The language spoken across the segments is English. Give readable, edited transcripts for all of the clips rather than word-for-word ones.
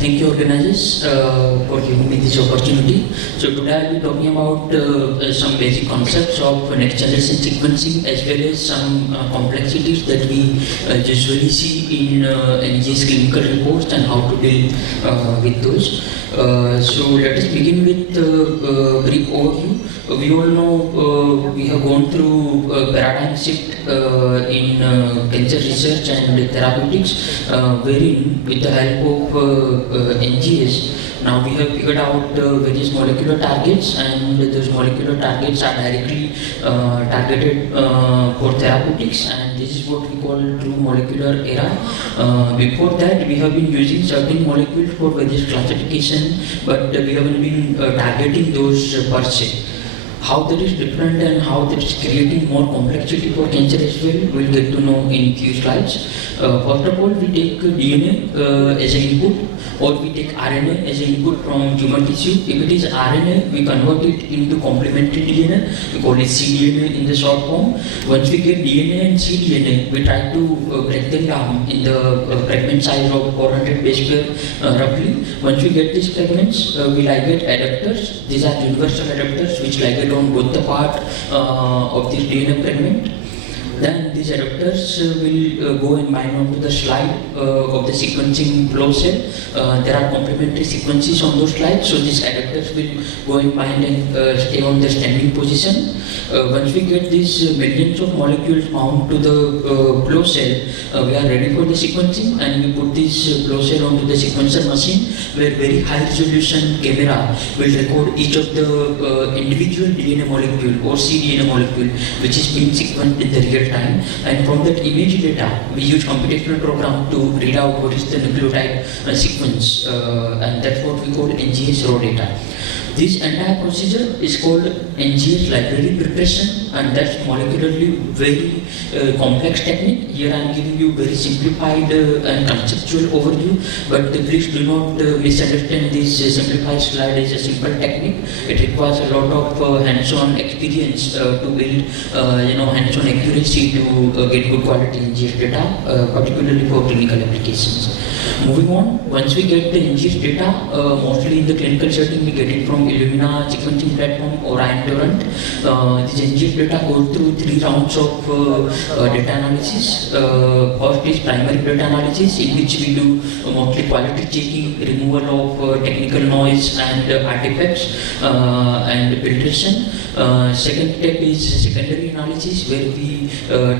Thank you, organizers, for giving me this opportunity. So today I will be talking about some basic concepts of next generation sequencing, as well as some complexities that we usually see in NGS clinical reports and how to deal with those. So let us begin with a brief overview. We all know we have gone through a paradigm shift in cancer research and therapeutics, wherein with the help of NGS, now we have figured out various molecular targets, and those molecular targets are directly targeted for therapeutics, and this is what we call true molecular era. Before that, we have been using certain molecules for various classification, but we haven't been targeting those per se. How that is different and how that is creating more complexity for cancer as well, we'll get to know in few slides. First of all, we take DNA as an input, or we take RNA as an input from human tissue. If it is RNA, we convert it into complementary DNA. We call it cDNA in the short form. Once we get DNA and cDNA, we try to break them down in the fragment size of 400 base pair roughly. Once we get these fragments, we ligate adapters. These are universal adapters which ligate on both the part of this DNA fragment. Then these adapters will go and bind onto the slide of the sequencing flow cell. There are complementary sequences on those slides, so these adapters will go and bind and stay on their standing position. Once we get these millions of molecules bound to the flow cell, we are ready for the sequencing, and we put this flow cell onto the sequencer machine, where very high resolution camera will record each of the individual DNA molecule or cDNA molecule which is being sequenced in the real time, and from that image data we use computational program to read out what is the nucleotide sequence, and that's what we call NGS raw data. This entire procedure is called NGS library preparation, and that's molecularly very complex technique. Here I am giving you very simplified and conceptual overview, but please do not misunderstand this simplified slide as a simple technique. It requires a lot of hands-on experience to build, hands-on accuracy to get good quality NGS data, particularly for clinical applications. Moving on, once we get the NGS data, mostly in the clinical setting we get it from Illumina sequencing platform or Ion Torrent. This NGS data goes through 3 rounds of data analysis. First is primary data analysis, in which we do mostly quality checking, removal of technical noise and artifacts, and filtration. Second step is secondary analysis, where we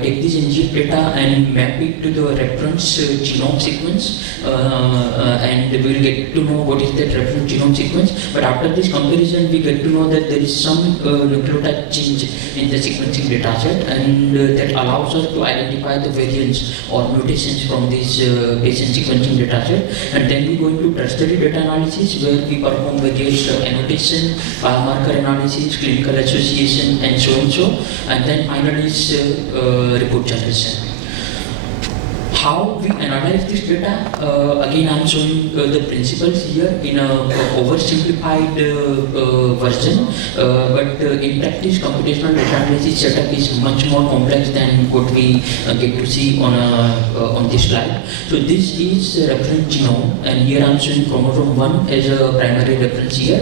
take this NGS data and map it to the reference genome sequence, and we will get to know what is that reference genome sequence. But after this comparison, we get to know that there is some nucleotide change in the sequencing data set, and that allows us to identify the variants or mutations from this patient sequencing data set. And then we go into tertiary data analysis, where we perform various annotation, biomarker analysis, clinical association, and so and so. And then finally is report generation. How we analyze this data, again I am showing the principles here in a oversimplified version, but in practice computational data analysis setup is much more complex than what we get to see on this slide. So this is reference genome, and here I am showing chromosome 1 as a primary reference here.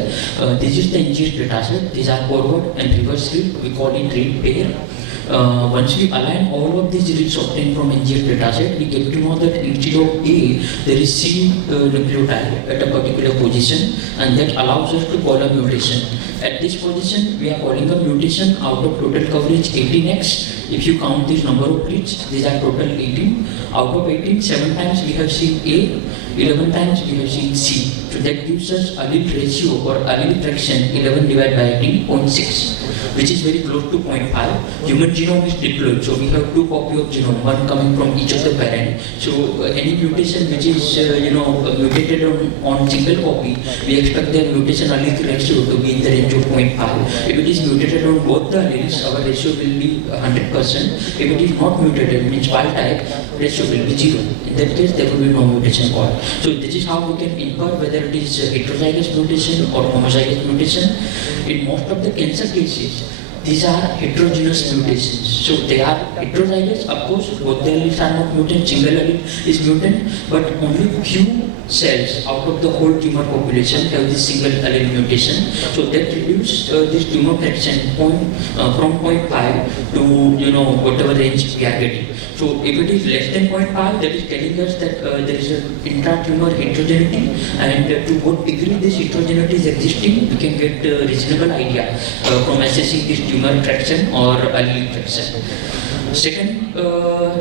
This is the NGS data set. These are forward and reverse read. We call it read pair. Once we align all of these reads obtained from NGS dataset, we get to know that instead of A, there is C nucleotide at a particular position, and that allows us to call a mutation. At this position, we are calling a mutation out of total coverage 18x. If you count this number of reads, these are total 18. Out of 18, 7 times we have seen A, 11 times we have seen C. So that gives us allele ratio or allele fraction 11 divided by 18.6, which is very close to 0.5. Human genome is diploid, so we have 2 copies of genome, one coming from each of the parent. So any mutation which is mutated on single copy, we expect their mutation allele ratio to be in the range of 0.5. If it is mutated on both the alleles, our ratio will be 100%. If it is not mutated, means wild type, ratio will be 0. In that case, there will be no mutation called. So this is how we can infer whether it is heterozygous mutation or homozygous mutation. In most of the cancer cases, these are heterogeneous mutations. So they are heterozygous, of course, both the alleles are not mutant, single allele is mutant, but only few cells out of the whole tumor population have this single allele mutation. So that reduces this tumor fraction from 0.5 to whatever range we are getting. So if it is less than 0.5, that is telling us that there is an intra-tumor heterogeneity, and to what degree this heterogeneity is existing, we can get a reasonable idea from assessing this tumor fraction or allele fraction. Second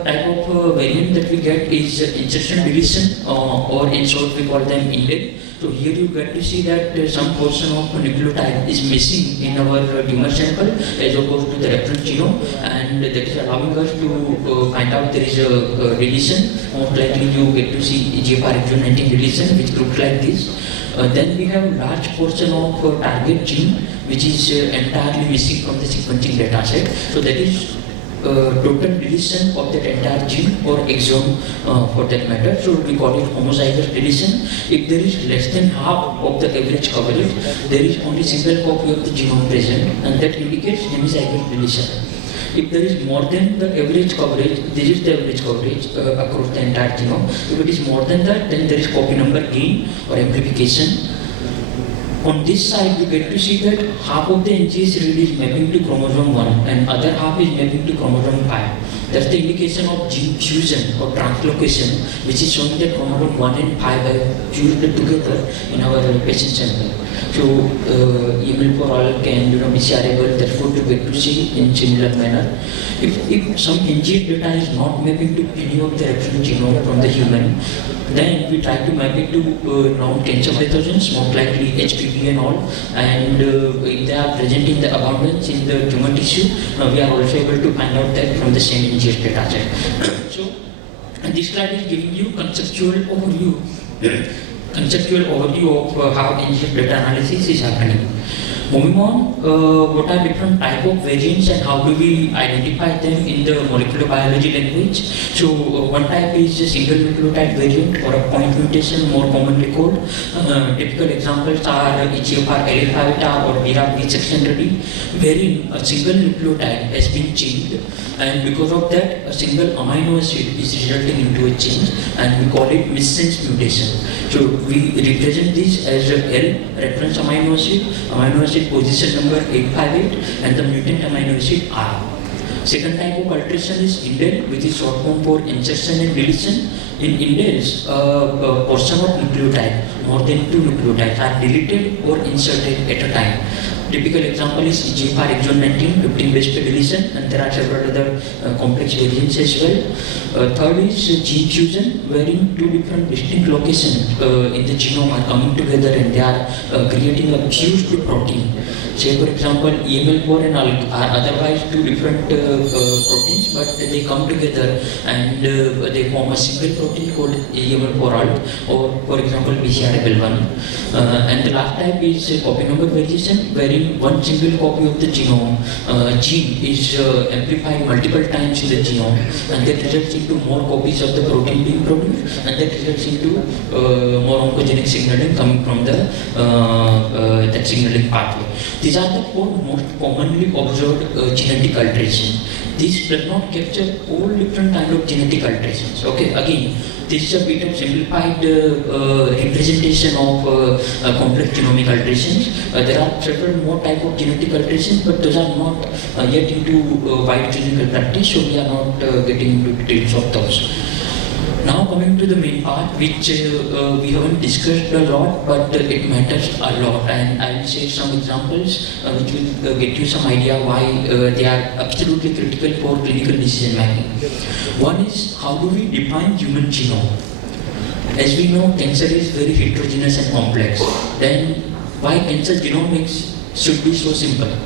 type of variant that we get is insertion deletion, or in short we call them indel. So here you get to see that some portion of nucleotide is missing in our tumor sample as opposed to the reference genome, and that is allowing us to find out there is a deletion. Most likely you get to see EGFR exon 19 deletion, which looks like this. Then we have large portion of target gene which is entirely missing from the sequencing data set. So that is total deletion of that entire gene or exome for that matter. So we call it homozygous deletion. If there is less than half of the average coverage, there is only single copy of the genome present, and that indicates hemizygous deletion. If there is more than the average coverage, this is the average coverage across the entire genome. If it is more than that, then there is copy number gain or amplification. On this side, we get to see that half of the NGS read is mapping to chromosome 1 and other half is mapping to chromosome 5. That's the indication of gene fusion or translocation, which is showing that chromosome 1 and 5 are fused together in our patient sample. So, EML for all can be shareable, therefore to get to see in similar manner. If some NGS data is not mapping to any of the reference genome from the human, then we try to map it to known cancer pathogens, most likely HPV and all, and if they are present in the abundance in the tumor tissue, we are also able to find out that from the same NGS data set. So, this slide is giving you conceptual overview of how NGS data analysis is happening. Moving on, what are different type of variants and how do we identify them in the molecular biology language? So one type is a single nucleotide variant or a point mutation, more commonly called. Typical examples are EGFR L5 or BRAF V600, wherein a single nucleotide has been changed, and because of that a single amino acid is resulting into a change, and we call it missense mutation. So we represent this as a L reference amino acid position number 858, and the mutant amino acid R. Second type of alteration is indel, which is short form for insertion and deletion. In indels, a portion of nucleotide, more than 2 nucleotides, are deleted or inserted at a time. Typical example is EGFR exon 19, 15 base pair deletion, and there are several other complex variants as well. Third is gene fusion, wherein 2 different distinct locations in the genome are coming together and they are creating a fused protein. Say for example, EML4 and ALK are otherwise 2 different proteins, but they come together and they form a single protein called EML4 ALK, or for example BCR-ABL1. And the last type is copy number variation, wherein one single copy of the genome gene is amplified multiple times in the genome, and that results into more copies of the protein being produced, and that results into more oncogenic signaling coming from the that signaling pathway. These are the 4 most commonly observed genetic alterations. This does not capture all different kind of genetic alterations. Okay, again, this is a bit of simplified representation of complex genomic alterations. There are several more type of genetic alterations, but those are not yet into wide clinical practice, so we are not getting into details of those. Now coming to the main part, which we haven't discussed a lot, but it matters a lot, and I will share some examples which will get you some idea why they are absolutely critical for clinical decision making. One is, how do we define human genome? As we know, cancer is very heterogeneous and complex. Then why cancer genomics should be so simple?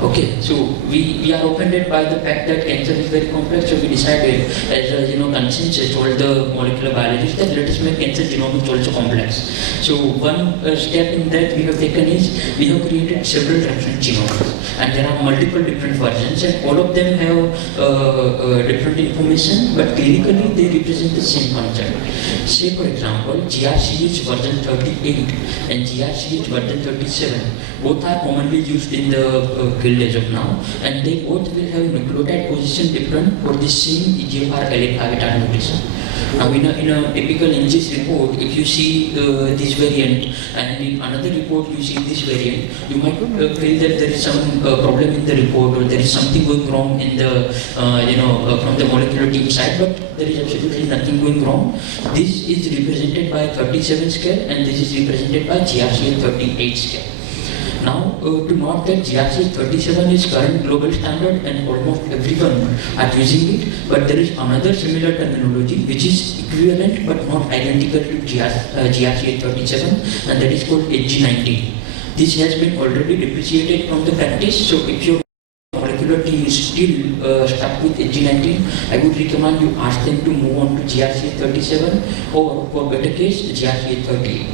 Okay, so we are offended by the fact that cancer is very complex, so we decided as a consensus, all the molecular biologists, that let us make cancer genomics also complex. So one step in that we have taken is, we have created several reference genomes, and there are multiple different versions, and all of them have different information, but clinically they represent the same concept. Say for example, GRCH version 38 and GRCH version 37, both are commonly used in the field as of now, and they both will have nucleotide position different for the same EGFR L858R mutation. Now in a typical NGS report, if you see this variant and in another report you see this variant, you might feel that there is some problem in the report or there is something going wrong in the from the molecular team side, but there is absolutely nothing going wrong. This is represented by 37 scale and this is represented by GRCA 38 scale. Now, to note that GRCA 37 is current global standard and almost everyone are using it, but there is another similar terminology which is equivalent but not identical to GRCA 37, and that is called HG19. This has been already depreciated from the practice, so if your molecular team is still stuck with HG19, I would recommend you ask them to move on to GRCA 37 or for better case GRCA 38.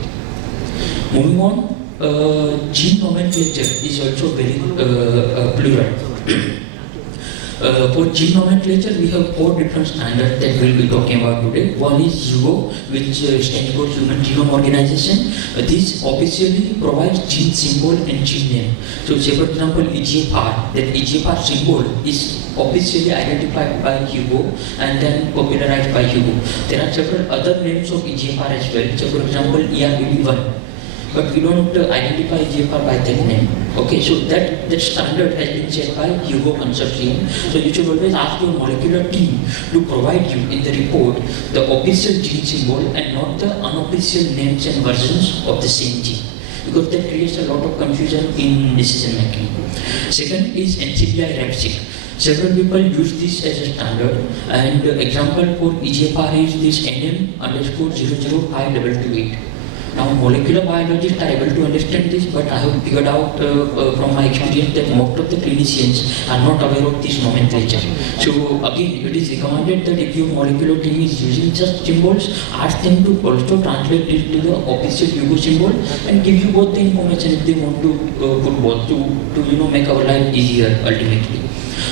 Moving on. Gene nomenclature is also very plural. For gene nomenclature, we have 4 different standards that we'll be talking about today. One is HUGO, which stands for Human Genome Organization. This officially provides gene symbol and gene name. So, say for example, EGFR, that EGFR symbol is officially identified by HUGO and then popularized by HUGO. There are several other names of EGFR as well. So, for example, ERBB1. But we don't identify EGFR by that name. Okay, so that standard has been set by HUGO consortium. So you should always ask your molecular team to provide you in the report the official gene symbol and not the unofficial names and versions of the same gene, because that creates a lot of confusion in decision making. Second is NCBI REPSIC. Several people use this as a standard, and example for EGFR is this NM_005228. Now, molecular biologists are able to understand this, but I have figured out from my experience that most of the clinicians are not aware of this nomenclature. So, again, it is recommended that if your molecular team is using such symbols, ask them to also translate it to the official HUGO symbol and give you both the information if they want to put both to make our life easier ultimately.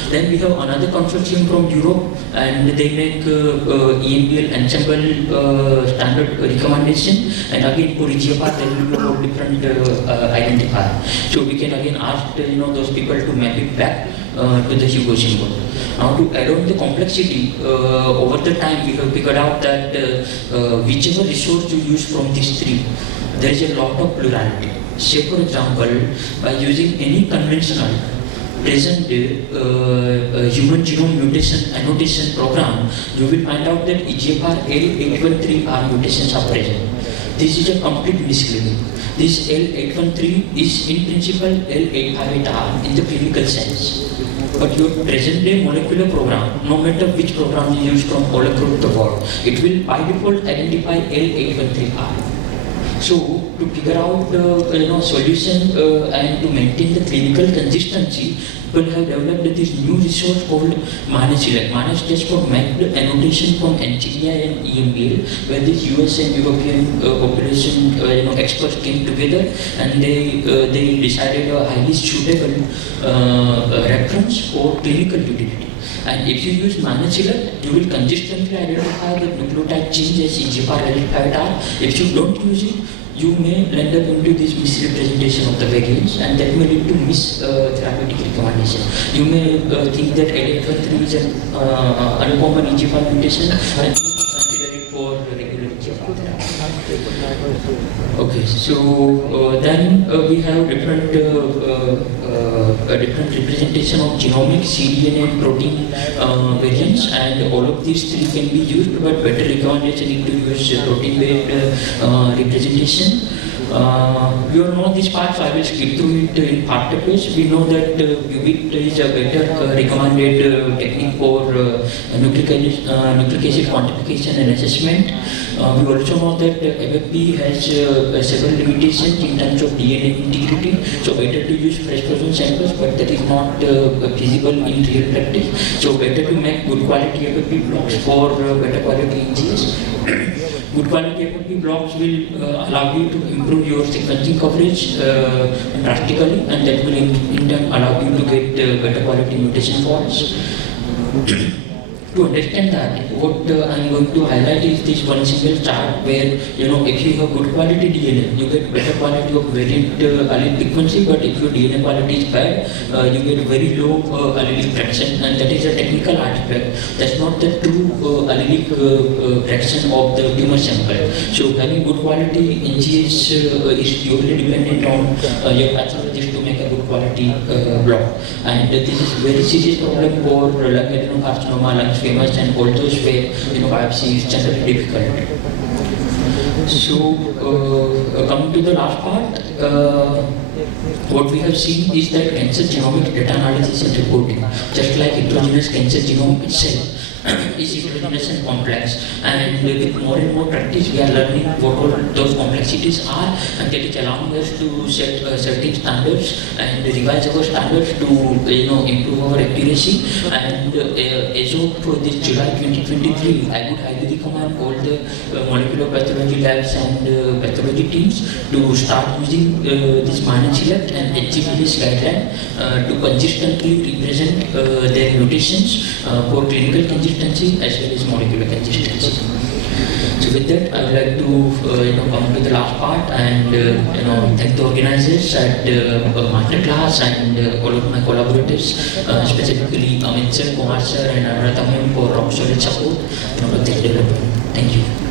Then we have another consortium from Europe, and they make EMBL ensemble standard recommendation, and again for EGFR there will be a different identifier. So we can again ask those people to map it back to the HUGO symbol. Now, to add on the complexity, over the time we have figured out that whichever resource you use from these 3, there is a lot of plurality. Say for example, by using any conventional present human genome mutation annotation program, you will find out that EGFR L813R mutations are present. This is a complete misleading. This L813 is in principle L858R in the clinical sense. But your present day molecular program, no matter which program you use from all across the world, it will by default identify L813R. So, to figure out solution and to maintain the clinical consistency, people have developed this new resource called MANAGE. MANAGE stands for Mapped Annotation from NCBI and EMBL, where this US and European population experts came together and they decided a highly suitable reference for clinical utility. And if you use MANAGE, you will consistently identify the nucleotide change as EGFR L858R. If you don't use it, you may land up into this misrepresentation of the variants, and that may lead to therapeutic recommendation. You may think that L813 is an uncommon EGFR mutation and consider it for regular EGFR therapy. Okay, so then we have different representation of genomic, cDNA and protein variants, and all of these 3 can be used, but better recommendation is to use protein-based representation. We all know this part, so I will skip through it in part of it. We know that UBIT is a better recommended technique for nucleic acid quantification and assessment. We also know that FFP has several limitations in terms of DNA integrity, so better to use fresh frozen samples, but that is not feasible in real practice. So better to make good quality FFP blocks for better quality NGS. Good quality FFP blocks will allow you to improve your sequencing coverage drastically, and that will in turn allow you to get better quality mutation faults. to understand that, what I'm going to highlight is this one single chart where, if you have good quality DNA, you get better quality of variant allele frequency, but if your DNA quality is bad, you get very low allelic fraction, and that is a technical artifact. That's not the true allelic fraction of the tumor sample. So having good quality NGS is purely dependent on your pathologist to make a good quality block. And this is very serious problem for lung adenocarcinoma, lung squamous, and all those where biopsy is generally difficult. So coming to the last part, what we have seen is that cancer genomic data analysis and reporting, just like heterogeneous cancer genome itself, is heterogeneous and complex, and with more and more practice we are learning what all those complexities are, and that is allowing us to set certain standards and revise our standards to improve our accuracy. And as of this July 2023, I would highly recommend all the molecular pathology labs and pathology teams to start using this minor select and HGPS guideline to consistently represent their mutations for clinical consistency as well as molecular consistency. So with that, I would like to come to the last part and thank the organizers at master class and all of my collaborators, specifically Amit sir, Kumar sir, and Anuradha ma'am for rock solid support in our development. Thank you.